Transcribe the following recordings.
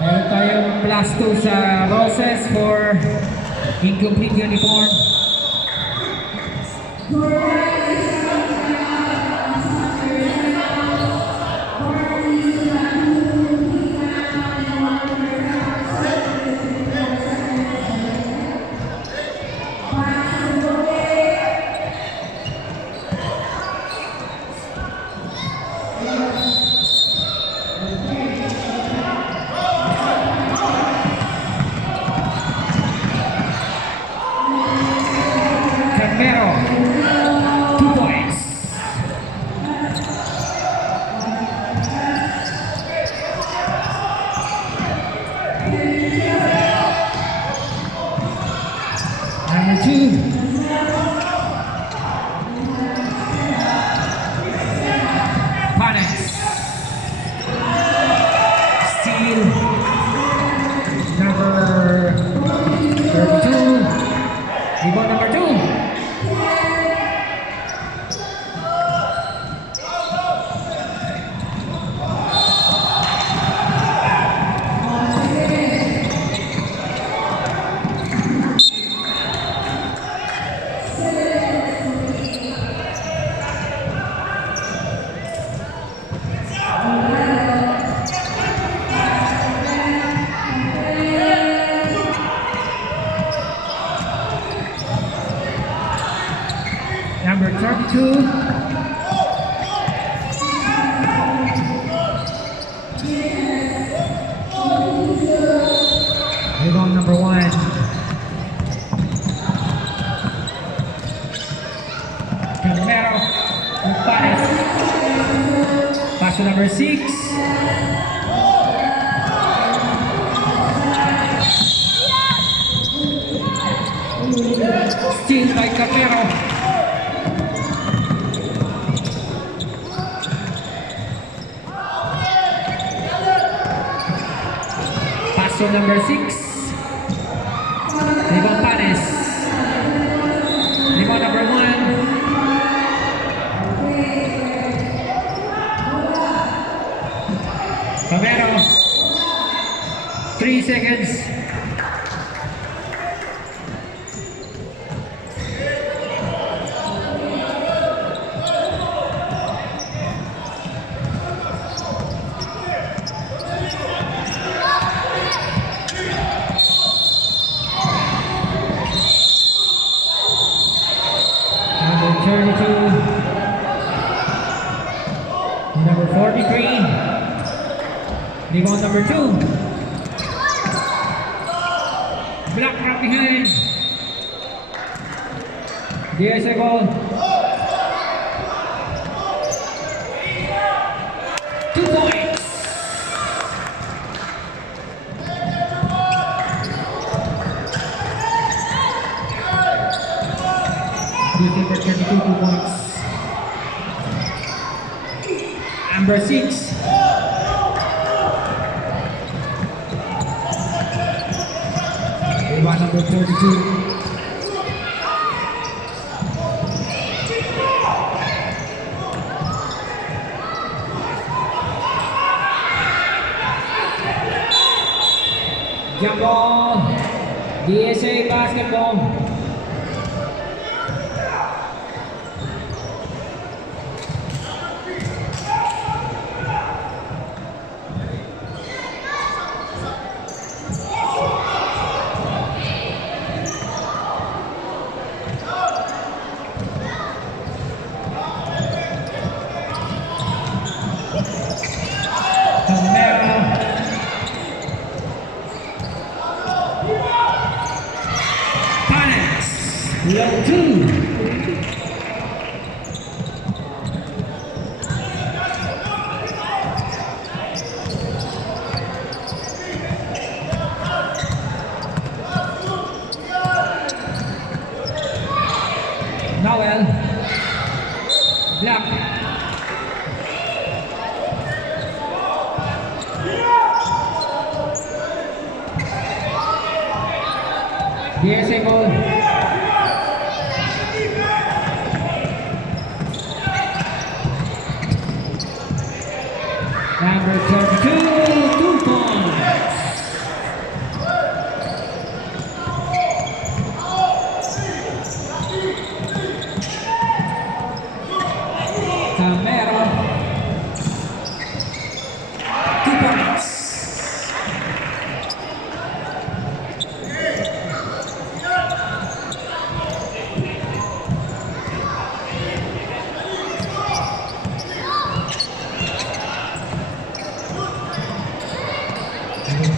Meron tayong +2 sa Roses for incomplete uniform. Camero, 2 points. Number 2. Panes. Steal. Number 32. Rebound number 2. Number 32. Rebound number 1. Camero, Panes. Pass to number 6. Steal by Camero. So number 6, Rebound Panes. Rebound number 1. Camero. 3 seconds. Number 43. Rebound number 2. Block from behind. There's a goal. 2 points. Number 32, 2 points. Number 6. Rebound number 32. Jump ball. DSA basketball. Level 2. Noel. Black. Here's a goal. Number 32, 2 points.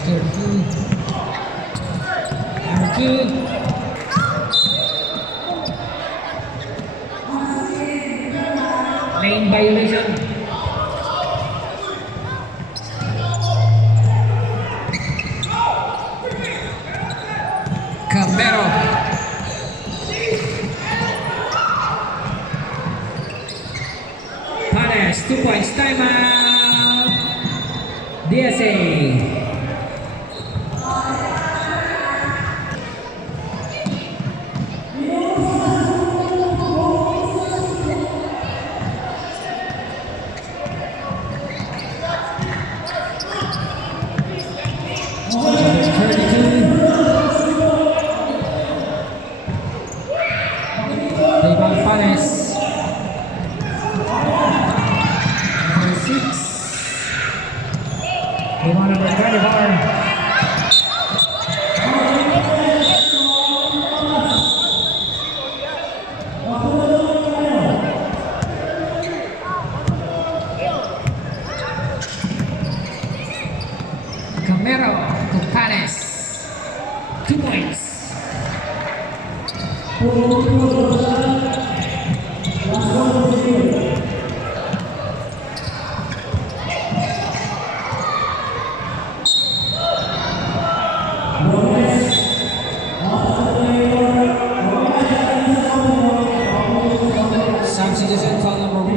32. Number 2. Lane violation. Cambero. Pares, 2 points, timeout. DSA. Rebound Pares. Number 6. Rebound number 24. Camero to Pares. 2 points. Substitution foul number 1.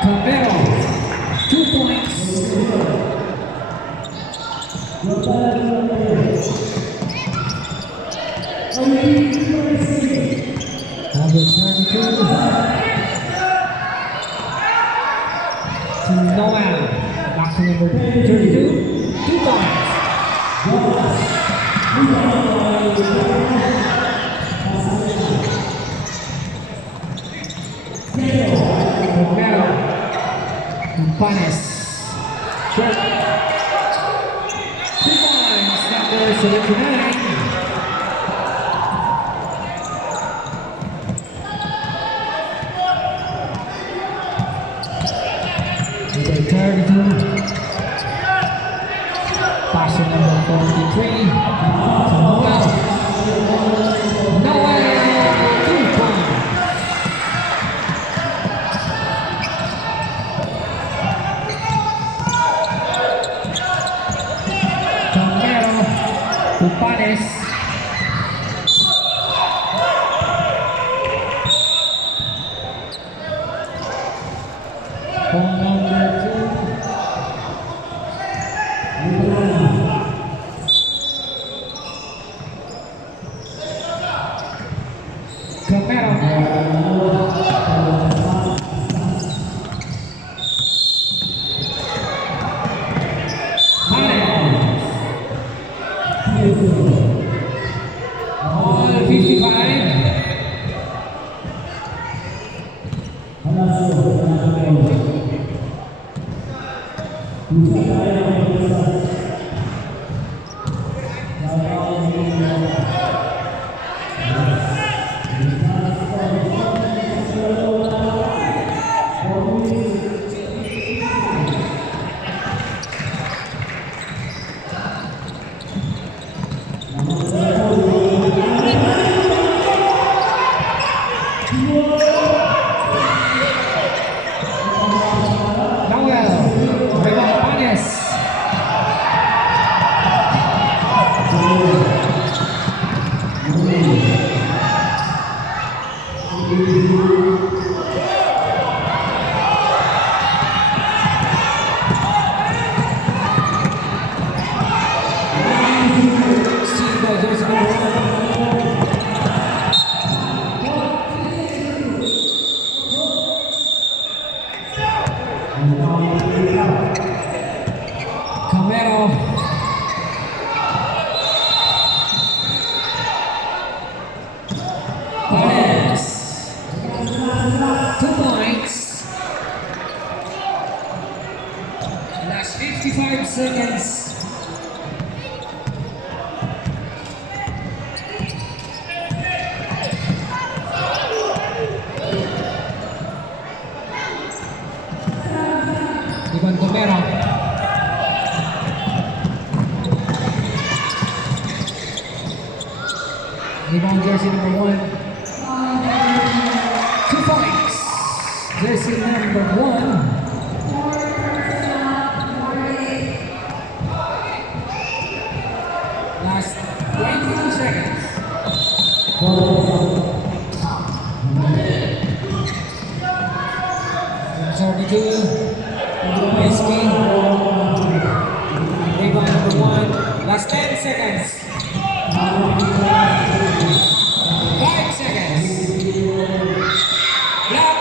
Cambero, 2 points. Number 32. To Noel. Back to number 32. 2 points. Cambero. Panes. 2 points, number 79. Number 32. Pass to number 43. Noel. Noel, 2 points. Panes. Ball number 2. Cambero. Panes. Romero. Pares. 2 points. Last 55 seconds. Ivan Romero. Rebound jersey number 1. 2 points. Jersey number 1. Last 22 seconds. Rebound number 1. Last 10 seconds. 5 seconds. Block.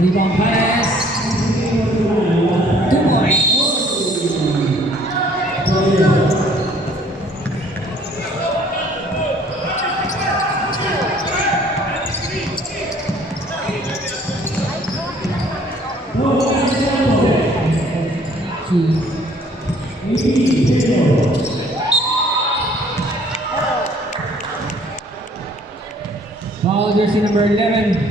Rebound pass. 2 points. Foul jersey number 11.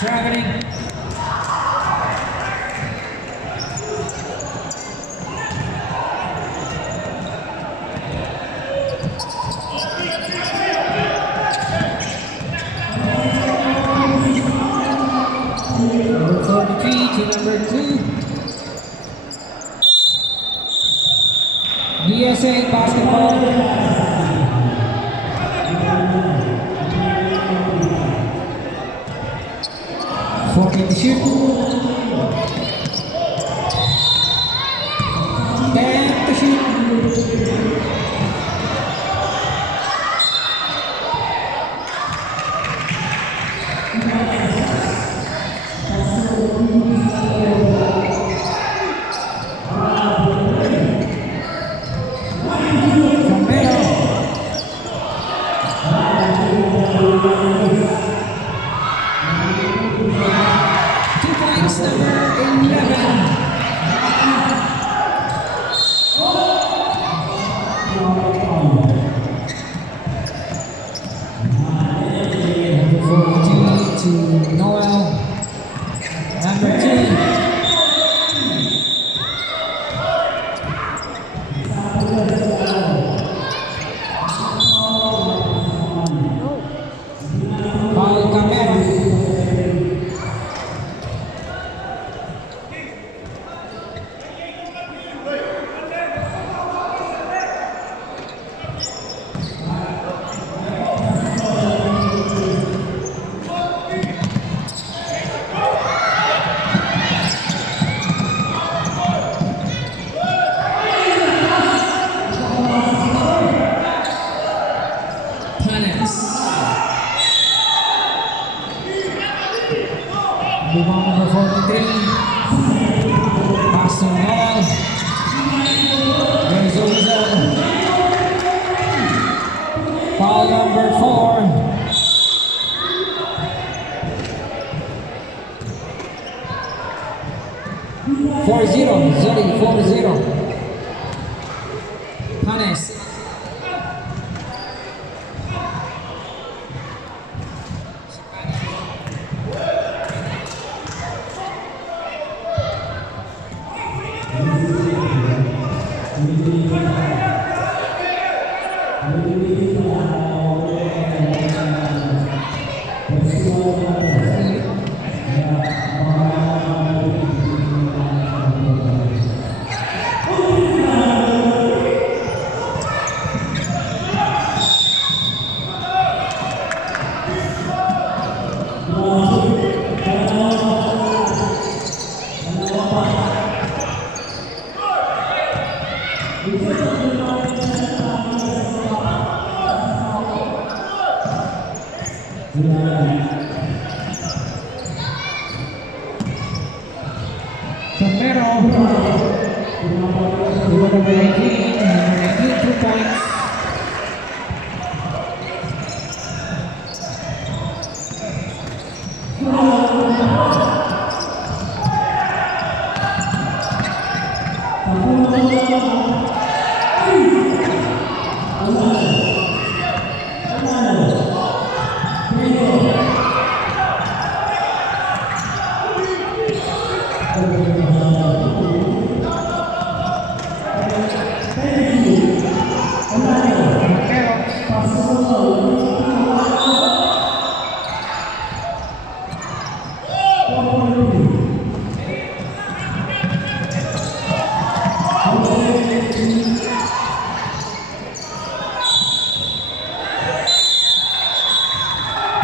Traveling. Number 43 to number 2. DSA basketball. 40 to shoot. 10 to shoot. Panes. Rebound number 43. Pass to Noel. There's a whistle. Foul number 4. 4-0, sorry, 4-0. Panes. Sombrero, number 19, 2 points.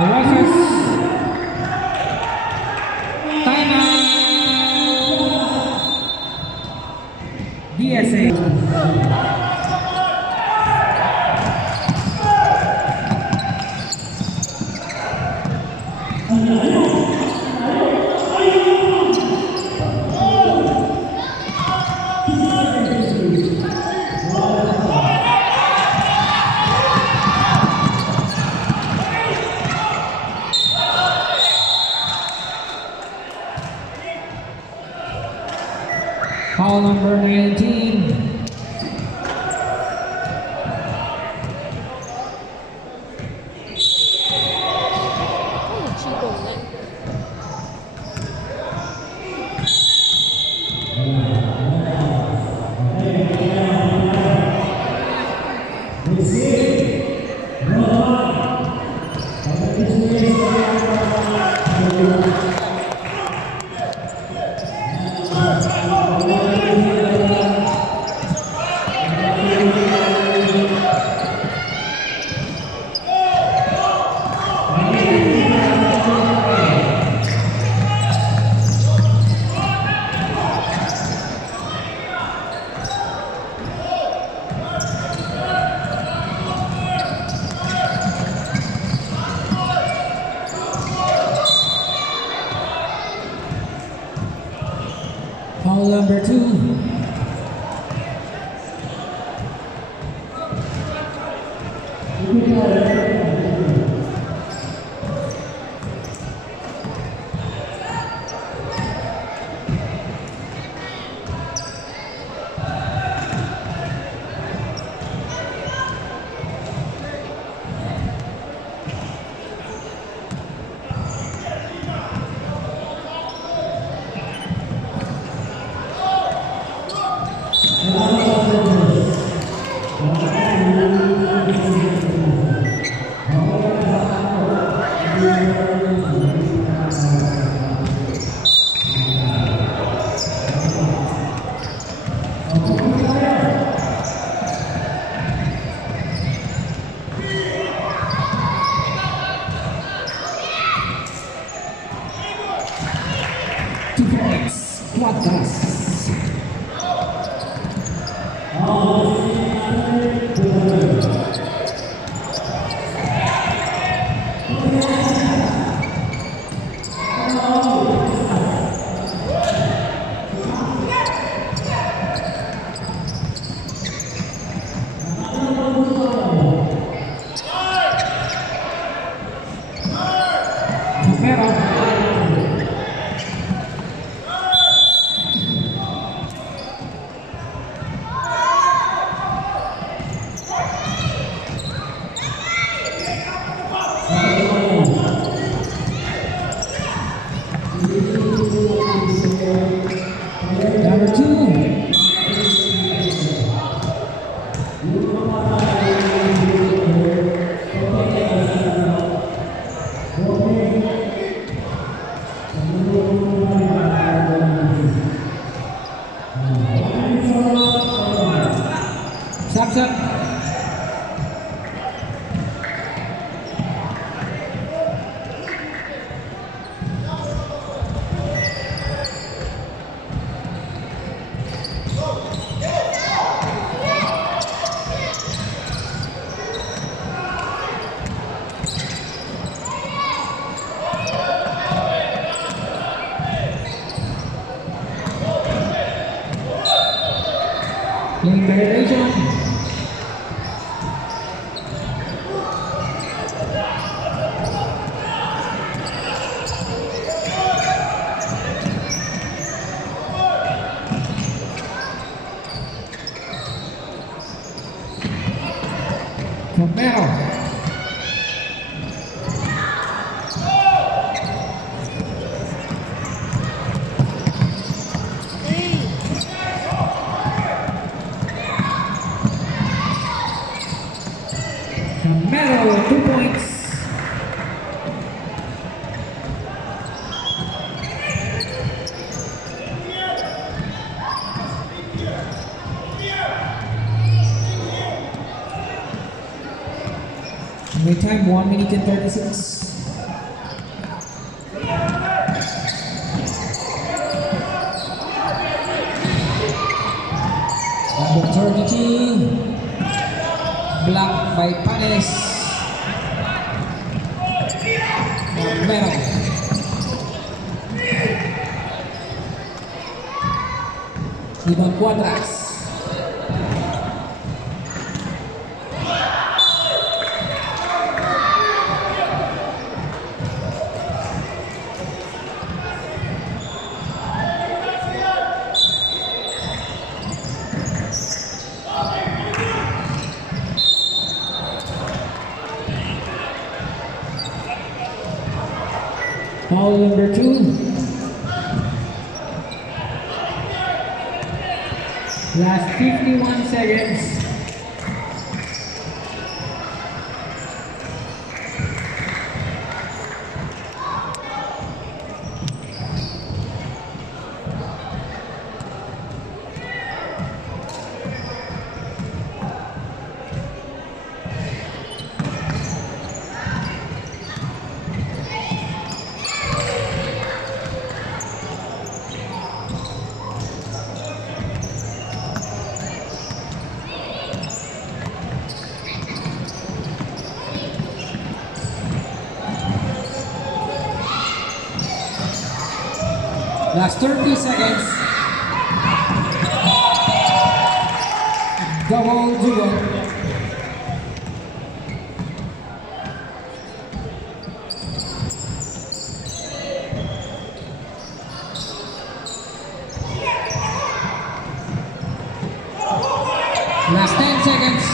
The Rockets timeout. DSA. Foul number 19. Foul number 2. Romero. Number 2. Samson. Playing variation. Romero. Romero, 2 points. Wait time 1 minute and 36. Number 32. Blocked by Panes. Romero. Ibang Cuadras. Foul number 2. Last 51 seconds. Last 30 seconds. Double dribble. Last 10 seconds.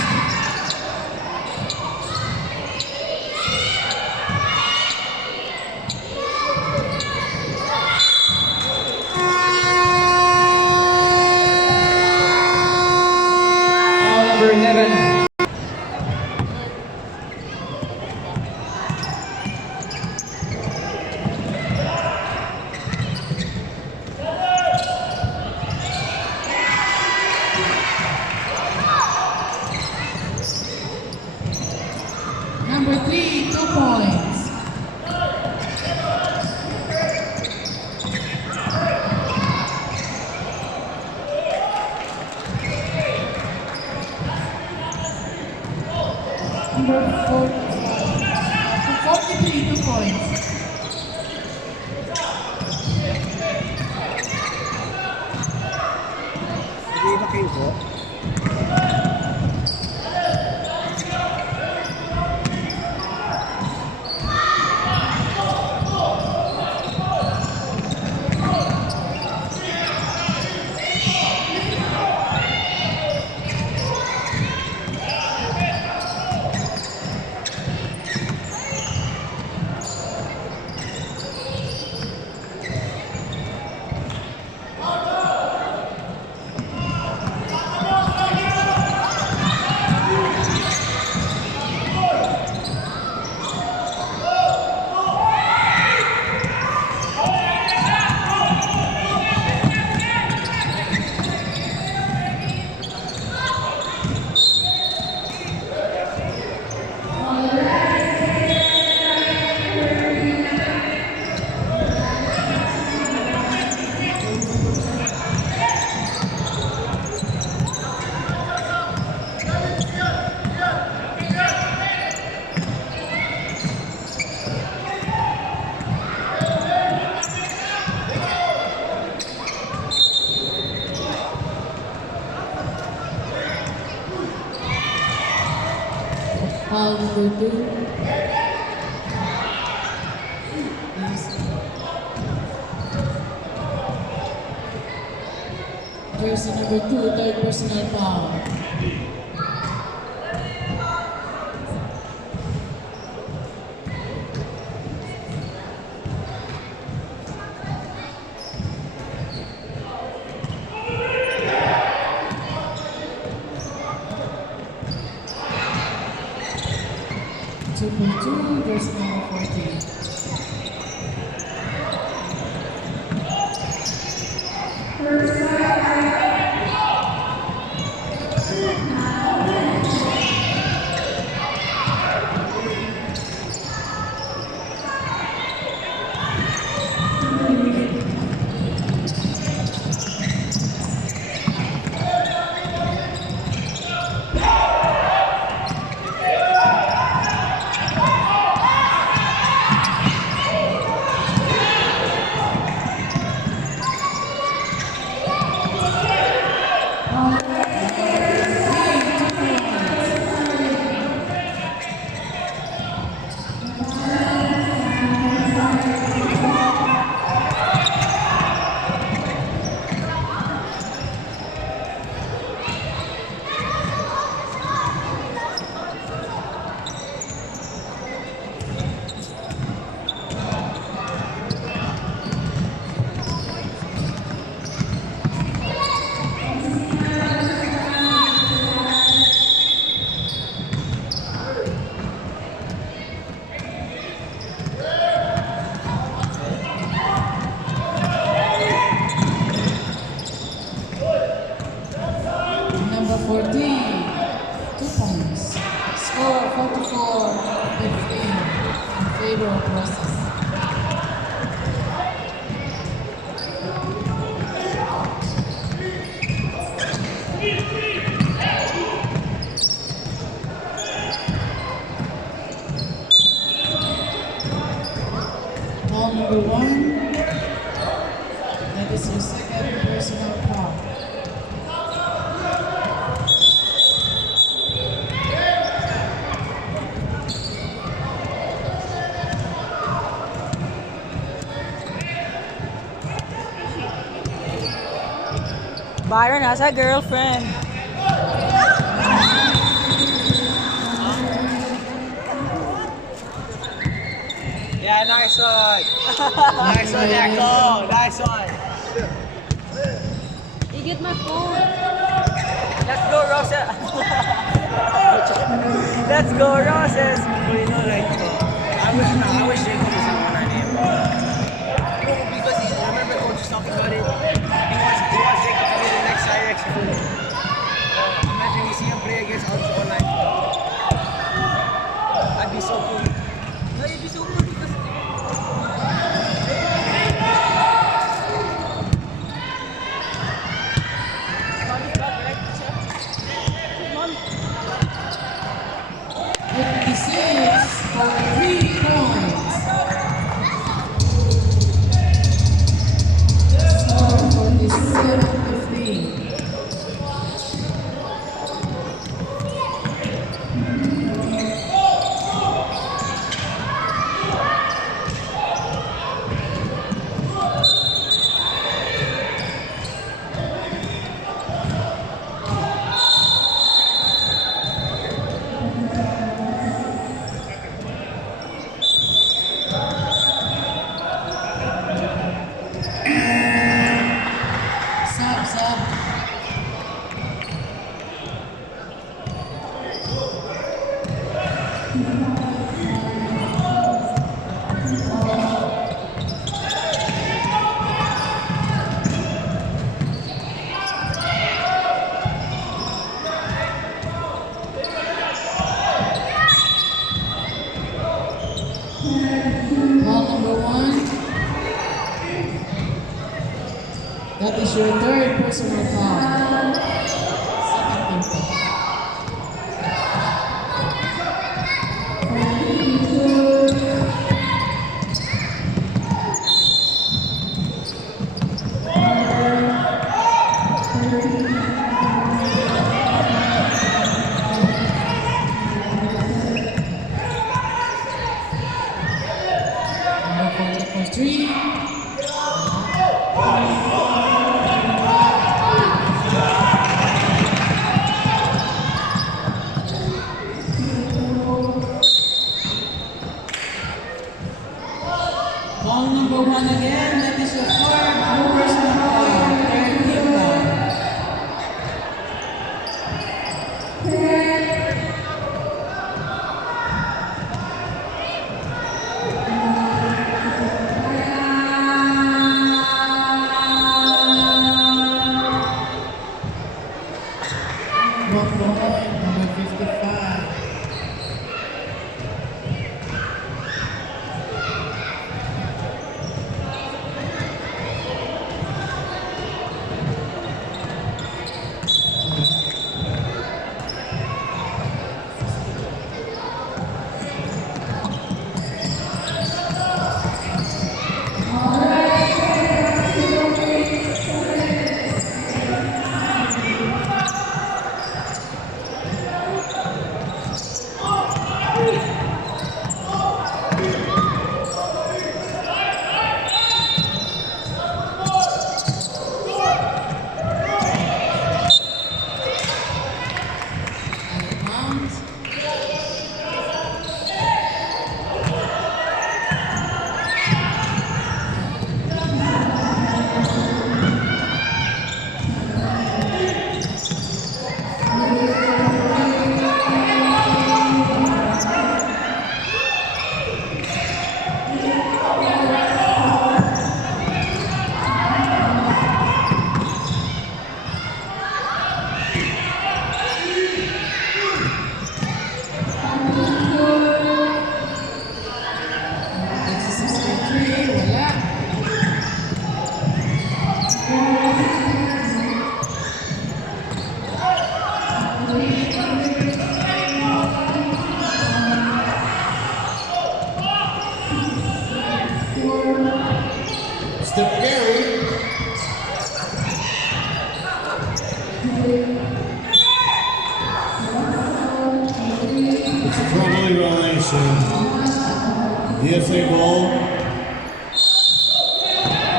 Number 11. Number 3, 2 points. Number 4, 43, 2 points. Hindi na kayo po. Foul number 2. Jersey number 2, third personal foul. Two for two, jersey number 14. Number 14, 2 points. Score 44-15 in favor of Roses. Foul number 1. That is your second personal foul. Byron has a girlfriend. Yeah, nice one. Nice one, Echo. Nice one. You get my phone. Let's go, Rosa. Let's go, Roses. Well, you know, like, I wish Jacob was in one name. No, because remember coach was talking about it. He wants Jacob to be the next Cyrex. Imagine we see him play against us online. That'd be so cool. No, it'd be so cool because For 3 points. Score 47-15. Sub. Ball number 1. That is your third personal foul. Second team foul. Foul number 1 again. That is your fourth personal foul. Third team foul. One point, number 55. Steph Curry. It's a trouble violation. DSA ball.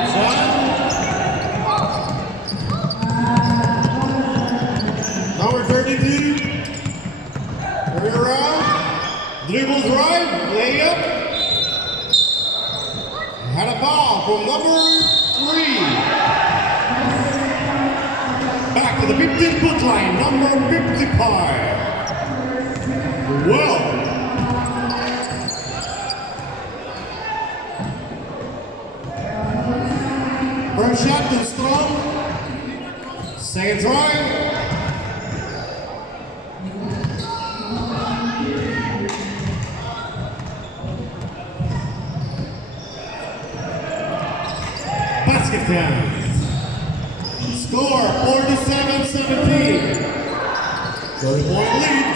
Shot. Number 32. Turn around. Dribbles right. Layup. Had a foul from number 3. Back to the 15-foot line, number 55. Well. First shot too strong. Second try. Basket down. Score 47-17. 30-point lead.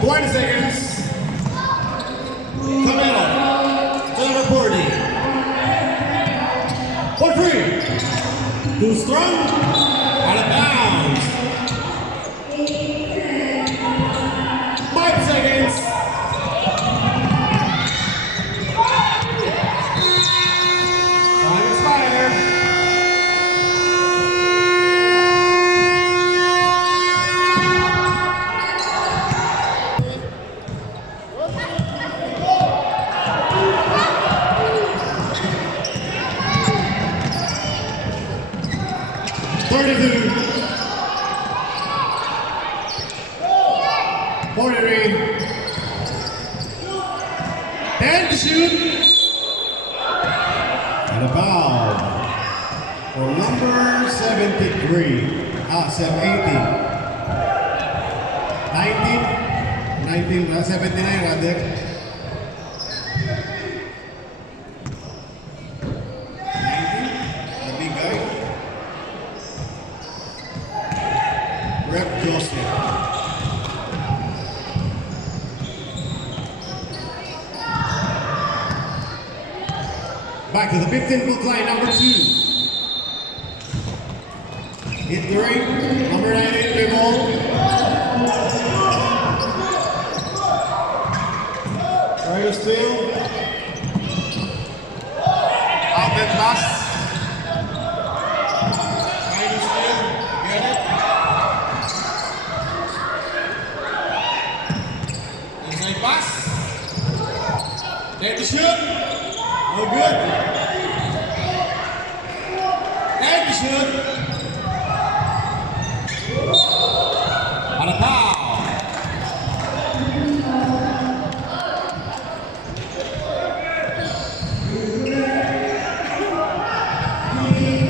Twenty seconds. Camilo. Number 40. For 3. Too strong. Out of bounds. 5 seconds. And to shoot. And a foul for number 73. 18. 19, 79 rather. 19, the big guy. Rep Joseph. Back to the 15-foot line, number 2. Hit the ring, number 98, the ball. Try to steal. Outlet pass. Try to steal. Get it. shoot. Oh, good. And shoot. And a foul.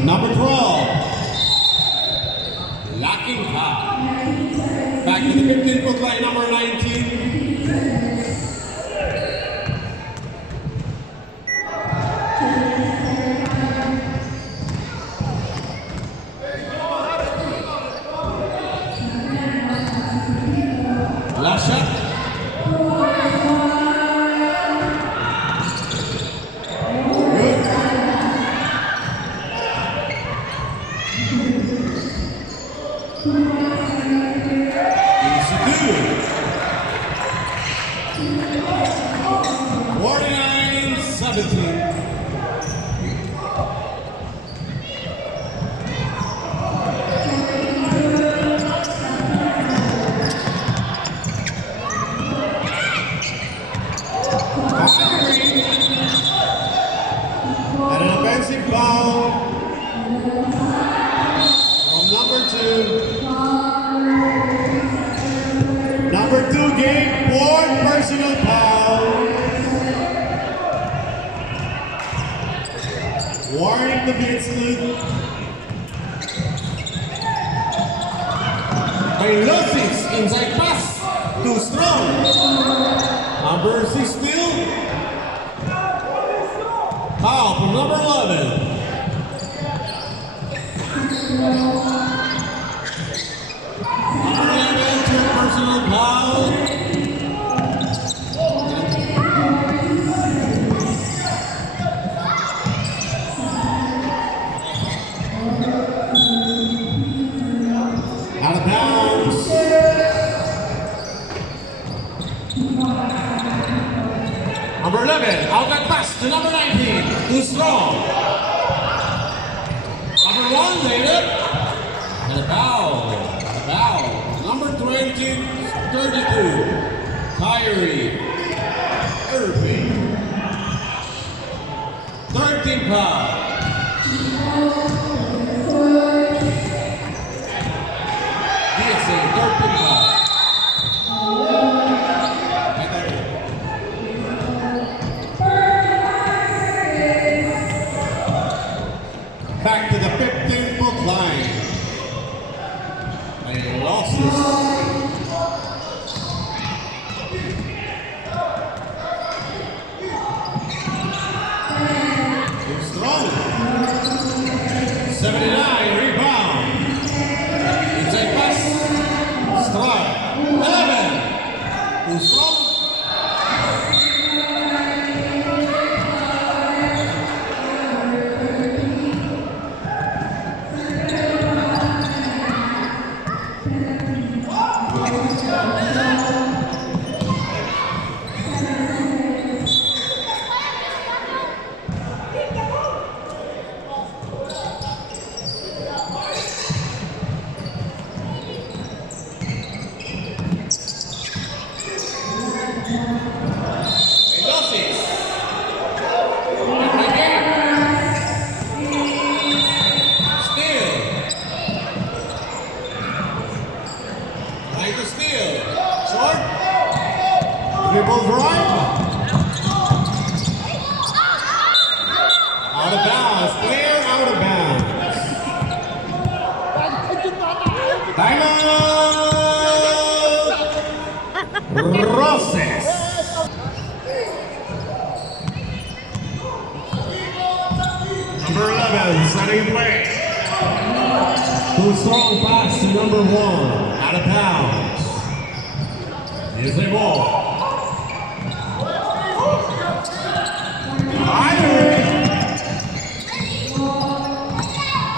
Number 12. Locking foul. Back to the 15-foot line, number 19. Last shot. Good. Easy two. 49-17. And an offensive foul from number 2. Number 2 game, 4th personal foul. Warning the Vincent. Bailosis inside pass. Too strong. Number 6 still. Foul from number 11. Number 11, 2 personal foul. Out of bounds. Number 11, outlet pass to number 19. Too strong. Number 1, laid it. And a foul. Foul. Number 32. Kyrie Irving. 13 foul. DSA, 13 foul. Right there. Back to the 15-foot line. They lost this. Too strong. 79 rebound. Inside pass. Strong. 11. Too strong. Losses. Steal. Trying to steal. Short. Dribble drive. Out of bounds. Player out of bounds. Timeout. Roses. Number 11, setting play. Too strong pass to number 1. Out of bounds. Here's a ball.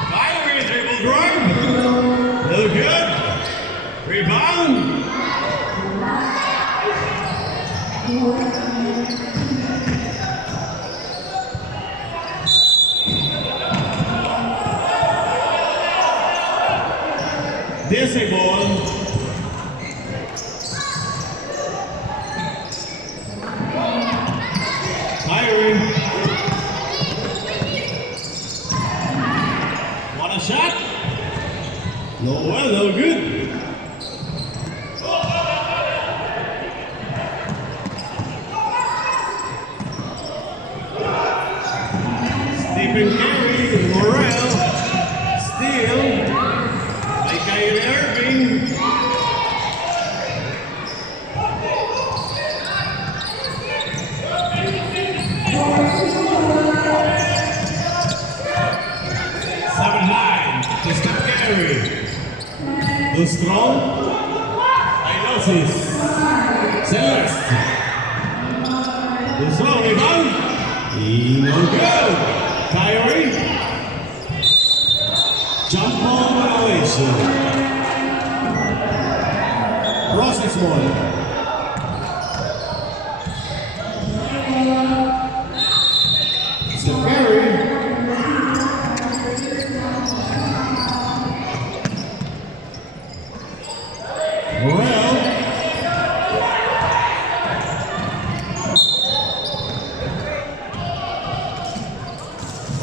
Kyrie dribble drive. Look good. Rebound. Disable. Noel, no good. Stephen Curry, Morel, steal by Kyrie Irving. To Steph Curry. Too strong. Diagnosis. Celeste. Too strong. Rebound. No good. Kyrie. Jump ball violation. Process one. Steph Curry.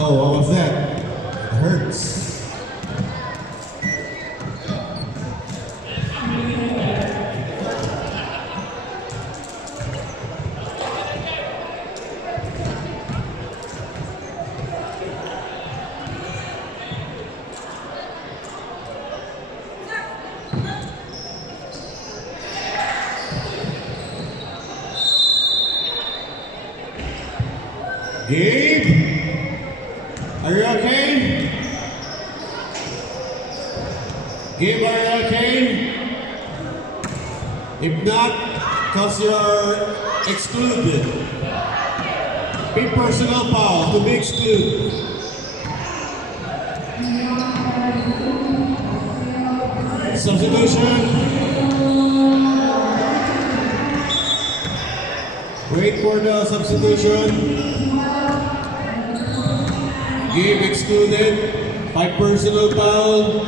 Oh, what was that? It hurts. Gabe? Are you okay? Gabe, are you okay? If not, because you're excluded. Big personal foul to be excluded. Substitution. Wait for the substitution. Gabe excluded by personal foul.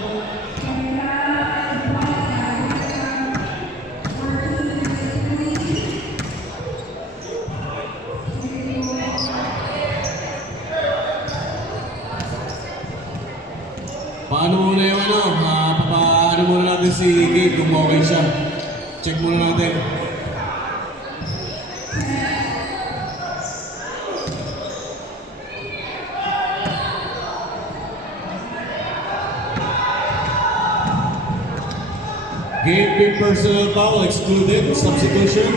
Paano muna yung paano muna natin si Gabe kung okay siya. Check muna natin. Gabe, big personal foul, excluded, substitution.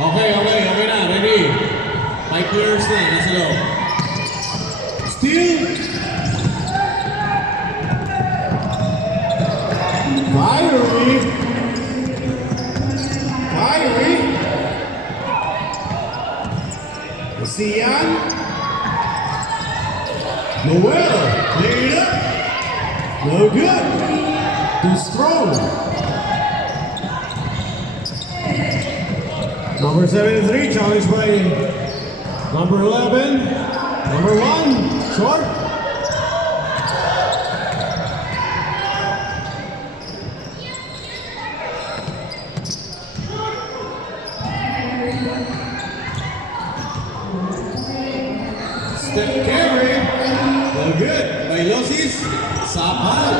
Okay na, ready. Mike clears na, nasa loob. Steal. Kyrie. Sian. Noel, laid up. No good. Too strong. Number 73, challenged by number 11. Number 1, short. Steph Curry. No good. Bailosis. Sapal.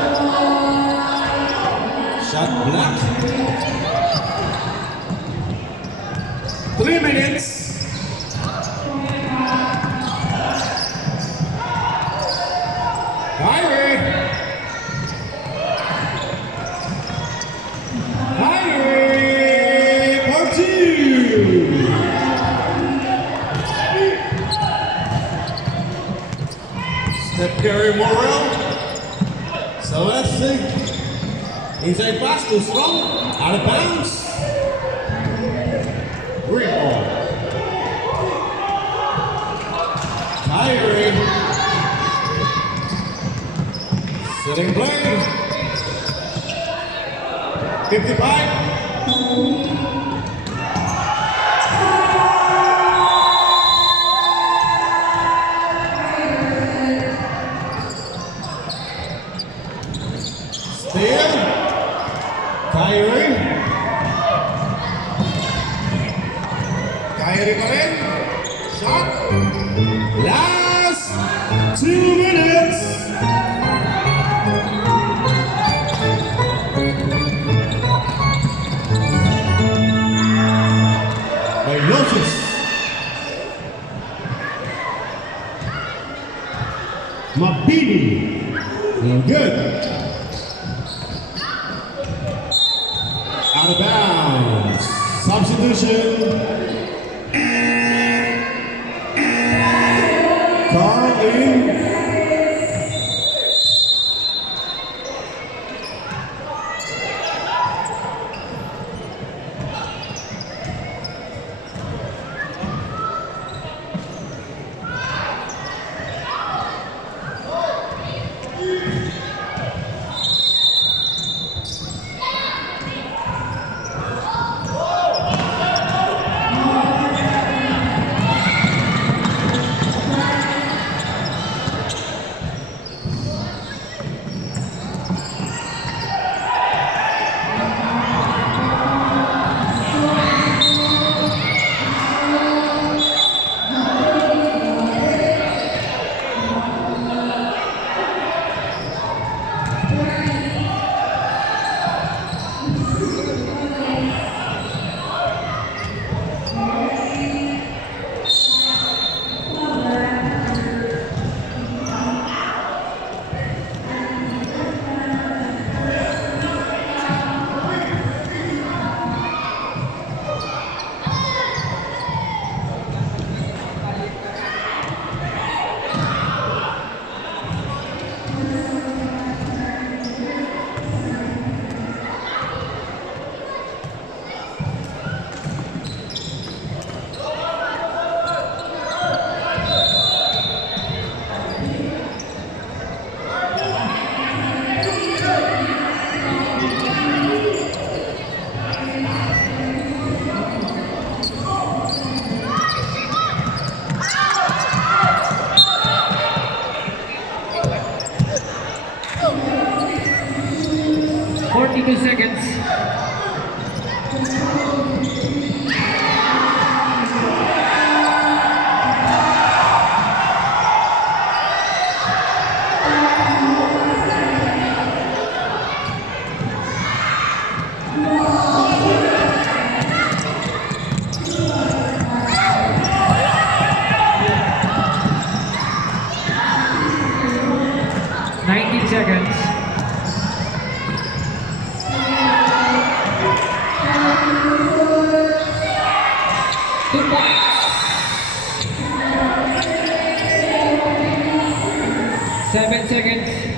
Shot block. 3 minutes. Kyrie. For 2. Steph Curry, Morel. Celeste. Inside pass, too strong. Out of bounds. Green ball. Kyrie. Setting play. 55. Steal. Kyrie. Kyrie pa rin. Shot. Last 2 minutes. Good. Out of bounds. Substitution. Carl in. Seconds. Seconds. Seven seconds.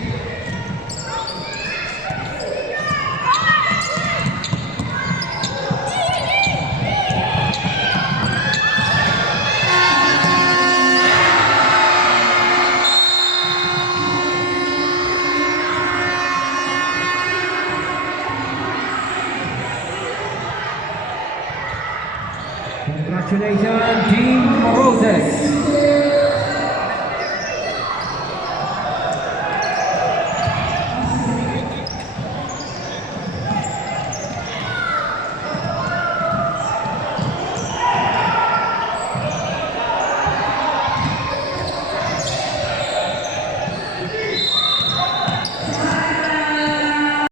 Congratulations, Team Roses.